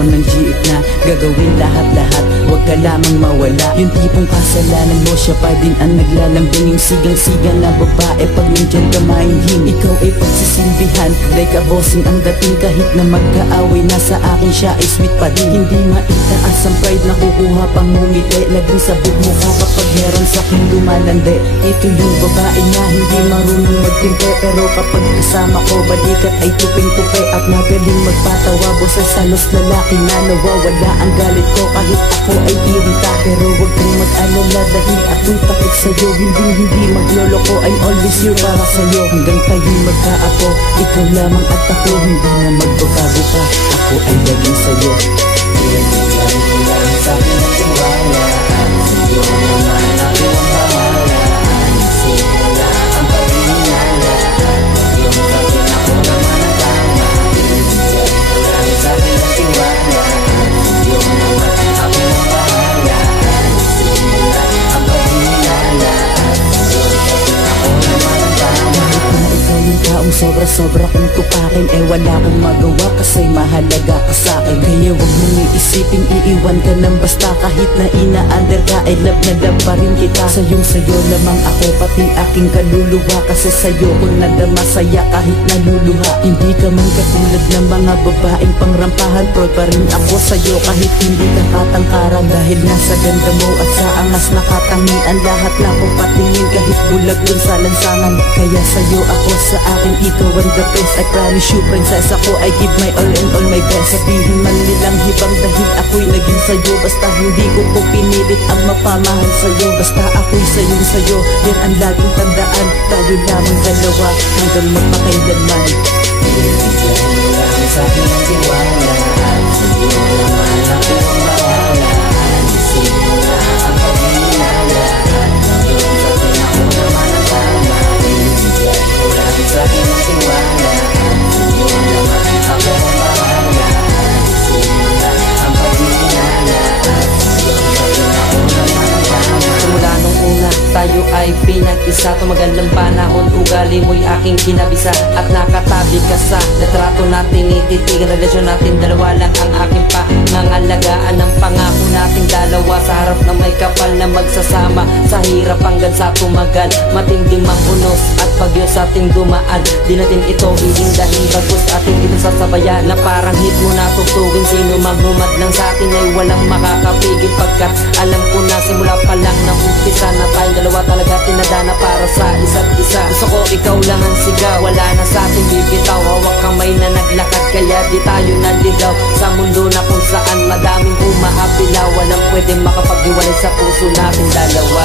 magkaroon ng GF na gagawin lahat-lahat, wag ka lamang mawala. Yung tipong kasalanan mo, siya pa din ang naglalambing. Yung sigang-sigang na babae, pag nandyan ka mahinhin, ikaw ay pagsisilbihan. Like a bossing ang dating, kahit na magkaaway na sa akin, siya ay sweet pa din. Hindi maitaas ang pride na kukuha pang ngumiti, laging sabog mukha kapag meron sa'king lumalande. Ito yung babae na hindi marunong magtinte, pero kapag kasama ko, balikat ay tuping-tupi. At magaling magpatawa, boses halos lalaki na nawawala ang galit ko kahit ako ay irita. Pero wag kang mag-alala dahil ako'y takot sa'yo. Hindi maglolo ko, I'm always here para sa'yo. Hanggang tayo'y magkaapo, ikaw lamang at ako, hindi na magbabago pa. Ako ay laging sa'yo. Pinibigyan ko lang sa'kin ang tiwala, at sa'yo naman ako ang bahala. Simula ang paghinala, at yung sa'kin ako naman ang tama. Pinibigyan ko lang sa'kin ang tiwala, at sa'yo naman ako ang bahala. Simula ang paghinala, at sa'yo sa'kin ako naman ang tama. Ikaw yung taong sobra-sobra kung tupakin, wala akong magawa kasi mahalaga ka sa'kin. Kaya wag mong iisipin iiwan ka ng basta, kahit na ina-under ka ay love na love pa rin kita. Sayo lamang ako, pati aking kaluluwa, kasi sa'yo ko nadama saya kahit naluluha. Hindi ka man katulad ng mga babaeng pangrampahan, proud pa rin ako sa'yo kahit hindi ka katangkaran. Dahil nasa ganda mo at sa angas na katangian, lahat na akong patingin kahit bulag dun sa lansangan. Kaya sa'yo ako, sa akin ikaw ang the best. I promise you princess, ako I give my all and all my best. Sabihin man nilang hibang dahil ako'y naging sa'yo, basta hindi ko po pinilit ang mapamahal sa'yo. Basta ako'y sa'yo, yan ang laging tandaan. Tayo lamang dalawa hanggang magpakailanman. Pinibigyan mo lang sa'kin ang tiwala, at sa'yo naman ako ang bahala. Simula ang paghinala, at yung sa'kin ako naman ang tama. Pinibigyan mo lang sa'kin ang tiwala, at sa'yo naman ako ang bahala. Simula ang paghinala, at yung sa'kin ako naman ang tama. Simula nung una, tayo ay pinag-isa. Tumagal ng panahon, ugali mo'y aking kinabisa. At nakatabi ka sa litrato natin, ititig ang relasyon natin. Dalawa lang ang aking pangangalagaan ng pangako nating dalawa. Sa harap ng may kapal na magsasama, sa hirap hanggang sa tumagal. Matinding mangunos at bagyo sa ating dumaan, di natin ito iindahin, bagos ating ito sasabayan. Na parang hit mo na tugtugin, sino mang humadlang sa atin ay walang makakapigil. Pagkat alam ko na simula pa lang ng umpisa na tayong dalawa talaga tinadana para sa isa't isa. Gusto ko ikaw lang ang sigaw, wala na sa ating bibitaw. Hawak kamay na naglakad, kaya di tayo naligaw sa mundo na kung saan madaming umaapilaw. Walang pwedeng makapaghiwalay sa puso natin dalawa.